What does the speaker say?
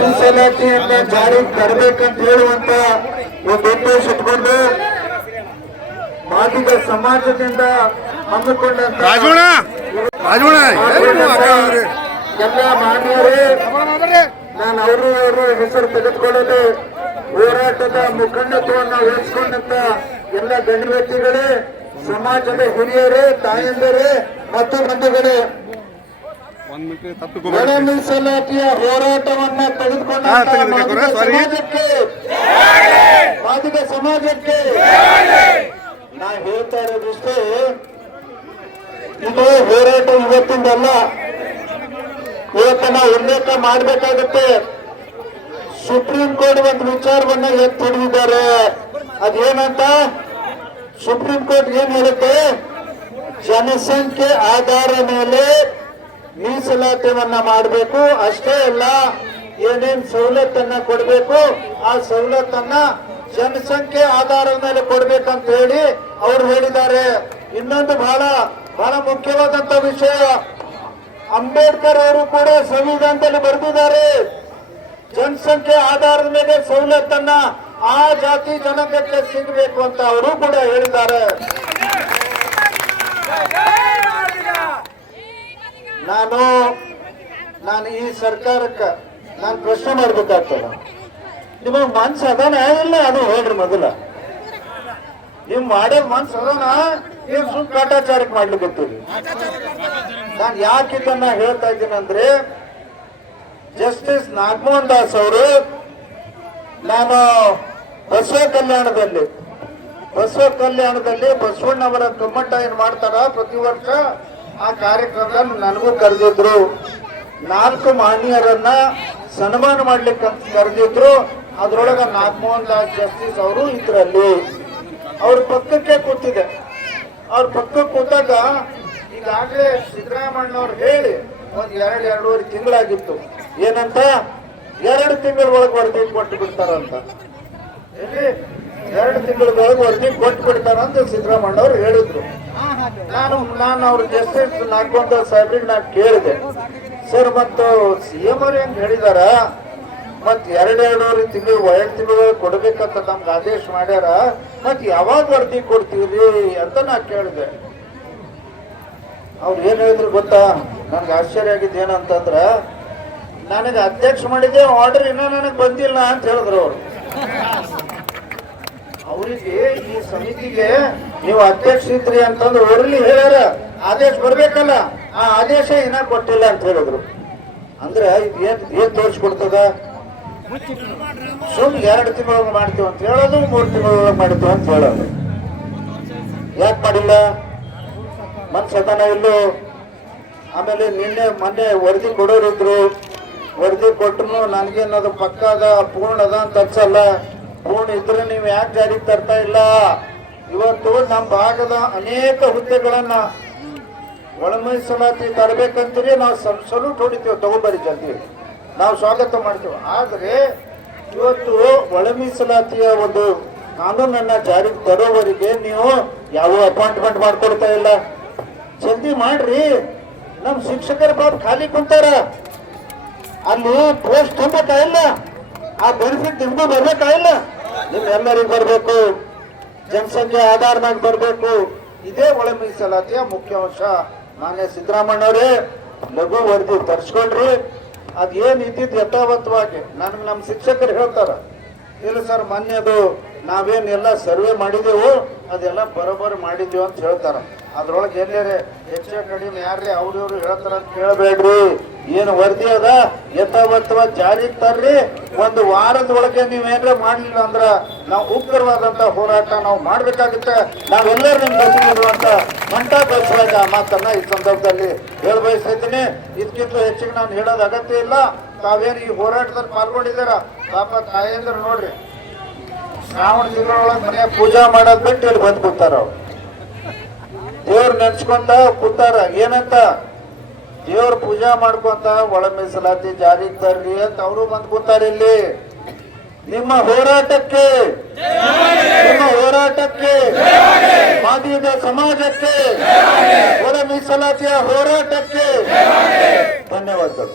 ಮೀಸಲಾತಿಯನ್ನ ಜಾರಿಗೆ ತರಬೇಕಂತ ಹೇಳುವಂತ ಒಂದು ಉದ್ದೇಶ ಇಟ್ಕೊಂಡು ಮಾದಿಗ ಸಮಾಜದಿಂದ ಹಮ್ಮಿಕೊಂಡಂತ ಎಲ್ಲ ಮಾನ್ಯರೇ, ನಾನು ಅವರು ಹೆಸರು ತೆಗೆದುಕೊಳ್ಳಲು ಹೋರಾಟದ ಮುಖಂಡತ್ವವನ್ನು ವಹಿಸಿಕೊಂಡಂತ ಎಲ್ಲ ಗಣ್ಯ ವ್ಯಕ್ತಿಗಳೇ, ಸಮಾಜದ ಹಿರಿಯರೇ, ತಾಯಂದಿರೇ ಮತ್ತು ಬಂಧುಗಳೇ, ಒಳ ಮೀಸಲಾತಿಯ ಹೋರಾಟವನ್ನ ತೆಗೆದುಕೊಂಡ ಮಾದಿಗ ಸಮಾಜಕ್ಕೆ ನಾ ಹೇಳ್ತಾ ಇರೋದಿಷ್ಟೇ, ಇದು ಹೋರಾಟ ಇವತ್ತಿಂದಲ್ಲ. ಇವತ್ತು ನಾವು ಉಲ್ಲೇಖ ಮಾಡಬೇಕಾಗುತ್ತೆ. ಸುಪ್ರೀಂ ಕೋರ್ಟ್ ಒಂದು ವಿಚಾರವನ್ನ ಎತ್ತಿ ಹಿಡಿದಿದ್ದಾರೆ. ಅದೇನಂತ ಸುಪ್ರೀಂ ಕೋರ್ಟ್ ಏನ್ ಹೇಳುತ್ತೆ? ಜನಸಂಖ್ಯೆ ಆಧಾರ ಮೇಲೆ ಮೀಸಲಾತಿಯನ್ನ ಮಾಡಬೇಕು, ಅಷ್ಟೇ ಅಲ್ಲ ಏನೇನ್ ಸವಲತ್ತನ್ನ ಕೊಡಬೇಕು ಆ ಸವಲತ್ತನ್ನ ಜನಸಂಖ್ಯೆ ಆಧಾರದ ಮೇಲೆ ಕೊಡ್ಬೇಕಂತ ಹೇಳಿ ಅವ್ರು ಹೇಳಿದ್ದಾರೆ. ಇನ್ನೊಂದು ಬಹಳ ಮುಖ್ಯವಾದಂತ ವಿಷಯ, ಅಂಬೇಡ್ಕರ್ ಅವರು ಕೂಡ ಸಂವಿಧಾನದಲ್ಲಿ ಬರೆದಿದ್ದಾರೆ, ಜನಸಂಖ್ಯೆ ಆಧಾರದ ಮೇಲೆ ಸವಲತ್ತನ್ನ ಆ ಜಾತಿ ಜನಾಂಗಕ್ಕೆ ಸಿಗಬೇಕು ಅಂತ ಅವರು ಕೂಡ ಹೇಳಿದ್ದಾರೆ. ನಾನು ಈ ಸರ್ಕಾರಕ್ಕೆ ನಾನು ಪ್ರಶ್ನೆ ಮಾಡ್ಬೇಕಾಗ್ತದ, ನಿಮಗ್ ಮನ್ಸು ಅದಾನ ಇಲ್ಲ ಅದು ಹೇಳ್ರಿ. ಮೊದಲ ನಿಮ್ ಮಾಡೋ ಮನ್ಸು ಅದಾನ, ನೀವು ಸುಮ್ ಕಾಟಾಚಾರಕ್ಕೆ ಮಾಡ್ಲಿಕ್ಕೆ ಗೊತ್ತಿರಿ. ನಾನು ಯಾಕೆ ಇದನ್ನ ಹೇಳ್ತಾ ಇದ್ದೀನಿ ಅಂದ್ರೆ, ಜಸ್ಟಿಸ್ ನಾಗಮೋಹನ್ ದಾಸ್ ಅವರು ನಾನು ಬಸವ ಕಲ್ಯಾಣದಲ್ಲಿ ಬಸವಣ್ಣವರ ಕಮ್ಮಟ ಏನ್ ಮಾಡ್ತಾರ ಪ್ರತಿ ವರ್ಷ, ಆ ಕಾರ್ಯಕ್ರಮದಲ್ಲಿ ನನಗೂ ಕರೆದಿದ್ರು. 4 ಮಾನ್ಯರನ್ನ ಸನ್ಮಾನ ಮಾಡ್ಲಿಕ್ಕೆ ಕರೆದಿದ್ರು. ಅದ್ರೊಳಗ ನಾಗಮೋಹನ್ ದಾಸ್ ಜಸ್ಟಿಸ್ ಅವರು ಇದ್ರಲ್ಲಿ. ಅವ್ರ ಪಕ್ಕಕ್ಕೆ ಕೂತಿದೆ. ಅವ್ರ ಪಕ್ಕಕ್ಕೆ ಕೂತಾಗ ಈಗಾಗಲೇ ಸಿದ್ದರಾಮಣ್ಣವ್ರು ಹೇಳಿ ಒಂದ್ 2-2.5 ತಿಂಗಳಾಗಿತ್ತು. ಏನಂತ 2 ತಿಂಗಳ ಒಳಗೆ ವರದಿ ಕೊಟ್ಟು ಬಿಡ್ತಾರಂತ. 2 ತಿಂಗಳೊಳಗೆ ವರದಿ ಕೊಟ್ಟು ಬಿಡ್ತಾರಂತ ಸಿದ್ದರಾಮಣ್ಣವ್ರು ಹೇಳಿದ್ರು. ನಾನು ಅವ್ರ ಜಸ್ಟಿಸ್ ನಾಗಮೋಹನ್ ದಾಸ್ ಸಾಹೇಬ್ರಿಗೆ ನಾನು ಕೇಳಿದೆ, ಸರ್ ಮತ್ತು ಸಿಎಂ ಅವ್ರು ಹೆಂಗ್ ಹೇಳಿದಾರ, ಮತ್ 2-2.5 ತಿಂಗಳು 2 ತಿಂಗಳು ಕೊಡ್ಬೇಕಂತ ನಮ್ಗೆ ಆದೇಶ ಮಾಡ್ಯಾರ, ಮತ್ ಯಾವಾಗ ವರದಿ ಕೊಡ್ತೀವಿ ಅಂತ ನಾ ಕೇಳಿದೆ. ಅವ್ರು ಏನ್ ಹೇಳಿದ್ರು ಗೊತ್ತಾ? ನನ್ಗೆ ಆಶ್ಚರ್ಯ ಆಗಿದ್ದು ಏನಂತಂದ್ರ, ನನಗೆ ಅಧ್ಯಕ್ಷ ಮಾಡಿದ್ದೆ ಆರ್ಡರ್ ಇನ್ನೂ ನನಗೆ ಬಂದಿಲ್ಲ ಅಂತ ಹೇಳಿದ್ರು ಅವರು. ಅವರಿಗೆ ಈ ಸಮಿತಿಗೆ ನೀವು ಅಧ್ಯಕ್ಷ ಇದ್ರಿ ಅಂತಂದ್ರೆ ಅವರಲ್ಲಿ ಹೇಳ್ಯಾರ, ಆದೇಶ ಬರ್ಬೇಕಲ್ಲ, ಆ ಆದೇಶ ಇನ್ನ ಕೊಟ್ಟಿಲ್ಲ ಅಂತ ಹೇಳಿದ್ರು. ಅಂದ್ರೆ ಏನ್ ತೋರಿಸ್ಕೊಡ್ತದ? ಸುಮ್ 2 ತಿಂಗಳೊಳಗೆ ಮಾಡ್ತೀವಿ ಅಂತ ಹೇಳೋದು, 3 ತಿಂಗಳೊಳಗೆ ಮಾಡ್ತೀವಿ ಅಂತ ಹೇಳೋದು. ಯಾಕೆ ಮಾಡಿಲ್ಲ? ಮನ್ಸದನ ಇಲ್ಲೋ. ಆಮೇಲೆ ಮೊನ್ನೆ ವರದಿ ಕೊಡೋರಿದ್ರು, ವರದಿ ಕೊಟ್ಟರು ನನ್ಗೇನದು ಪಕ್ಕ ಅದ ಪೂರ್ಣ ಅದ ಅಂತ ಅನ್ಸಲ್ಲ. ಪೂರ್ಣ ಇದ್ರೆ ನೀವು ಯಾಕೆ ಜಾರಿಗೆ ತರ್ತಾ ಇಲ್ಲ? ಇವತ್ತು ನಮ್ಮ ಭಾಗದ ಅನೇಕ ಹುದ್ದೆಗಳನ್ನ ಒಳ ಮೀಸಲಾತಿ ತರಬೇಕಂತೀರಿ, ನಾವು ಸಲ್ಯೂಟ್ ಹೊಡಿತೀವಿ, ತಗೊಂಡ್ಬರಿ ಜಲ್ದಿ, ನಾವು ಸ್ವಾಗತ ಮಾಡ್ತೀವಿ. ಆದ್ರೆ ಇವತ್ತು ಒಳ ಮೀಸಲಾತಿಯ ಒಂದು ಕಾನೂನನ್ನ ಜಾರಿಗೆ ತರೋವರೆಗೆ ನೀವು ಯಾವ ಅಪಾಯಿಂಟ್ಮೆಂಟ್ ಮಾಡ್ಕೊಡ್ತಾ ಇಲ್ಲ. ಜಲ್ದಿ ಮಾಡ್ರಿ. ನಮ್ ಶಿಕ್ಷಕರ ಬಾಬ್ ಖಾಲಿ ಕುಂತಾರ, ಅಲ್ಲಿ ಪೋಸ್ಟ್ ತುಂಬಬೇಕಾಗಿಲ್ಲ, ಆ ಬೆನಿಫಿಟ್ ನಿಮ್ಗೂ ಬರ್ಬೇಕಾಗಿಲ್ಲ, ನಿಮ್ಮೆಲ್ಲರಿಗೂ ಬರ್ಬೇಕು, ಜನಸಂಖ್ಯೆ ಆಧಾರ ಮೇಲೆ ಬರ್ಬೇಕು. ಇದೇ ಒಳ ಮೀಸಲಾತಿಯ ಮುಖ್ಯ ಅಂಶ. ಮಾನ್ಯ ಸಿದ್ದರಾಮಣ್ಣವ್ರೇ, ಲಘು ವರದಿ ತರಿಸ್ಕೊಳ್ರಿ. ಅದೇನ್ ಇದ್ದಿದ್ದು ಯಥಾವತ್ತವಾಗಿ ನಮ್ಮ ಶಿಕ್ಷಕರು ಹೇಳ್ತಾರ, ಇಲ್ಲ ಸರ್ ಮೊನ್ನೆದು ನಾವೇನೆಲ್ಲ ಸರ್ವೆ ಮಾಡಿದೆವು ಅದೆಲ್ಲ ಬರೋಬ್ಬರಿ ಮಾಡಿದೀವಿ ಅಂತ ಹೇಳ್ತಾರ. ಅದ್ರೊಳಗೆ ಎಲ್ಲೇ ಹೆಚ್ಚು ಕಡಿಮೆ ಯಾರ್ರಿ ಅವ್ರವ್ರು ಹೇಳ್ತಾರ ಅಂತ ಕೇಳಬೇಡ್ರಿ. ಏನು ವರದಿ ಅದ ಯಥಾವತ್ತವಾಗಿ ಜಾರಿಗೆ ತರ್ರಿ. 1 ವಾರದ ಒಳಗೆ ನೀವೇನ್ರ ಮಾಡ್ಲಿಲ್ಲ ಅಂದ್ರ ನಾವು ಉಗ್ರವಾದಂತ ಹೋರಾಟ ನಾವು ಮಾಡ್ಬೇಕಾಗುತ್ತೆ. ನಾವೆಲ್ಲರೂ ನಿಮ್ ಜೊತೆಗಿರುವಂತ ಮಂಟ ಬಯಸುವಾಗ ಆ ಮಾತನ್ನ ಈ ಸಂದರ್ಭದಲ್ಲಿ ಹೇಳ್ಬಯಸ್ತೀನಿ. ಇದಕ್ಕಿಂತ ಹೆಚ್ಚಿಗೆ ನಾನು ಹೇಳೋದು ಅಗತ್ಯ ಇಲ್ಲ. ತಾವೇನು ಈ ಹೋರಾಟದಲ್ಲಿ ಪಾಲ್ಗೊಂಡಿದ್ದೀರ, ಪಾಪ ತಾಯಂದ್ರ ನೋಡ್ರಿ, ಶ್ರಾವಣ ತಿಂಗಳೊಳಗೆ ಮನೆ ಪೂಜಾ ಮಾಡೋದ್ ಬಿಟ್ಟು ಇಲ್ಲಿ ಬಂದ್ ಕೂತಾರ. ಅವ್ರು ದೇವ್ರ ನೆನ್ಸ್ಕೊಂತ ಕೂತಾರ. ಏನಂತ? ದೇವ್ರ ಪೂಜಾ ಮಾಡ್ಕೊಂತ ಒಳ ಮೀಸಲಾತಿ ಜಾರಿಗೆ ತರ್ರಿ ಅಂತ ಅವರು ಬಂದ್ ಕೂತಾರ. ಇಲ್ಲಿ ನಿಮ್ಮ ಹೋರಾಟಕ್ಕೆ ಮಾದಿಗ ಸಮಾಜಕ್ಕೆ ಒಳ ಮೀಸಲಾತಿಯ ಹೋರಾಟಕ್ಕೆ ಧನ್ಯವಾದಗಳು.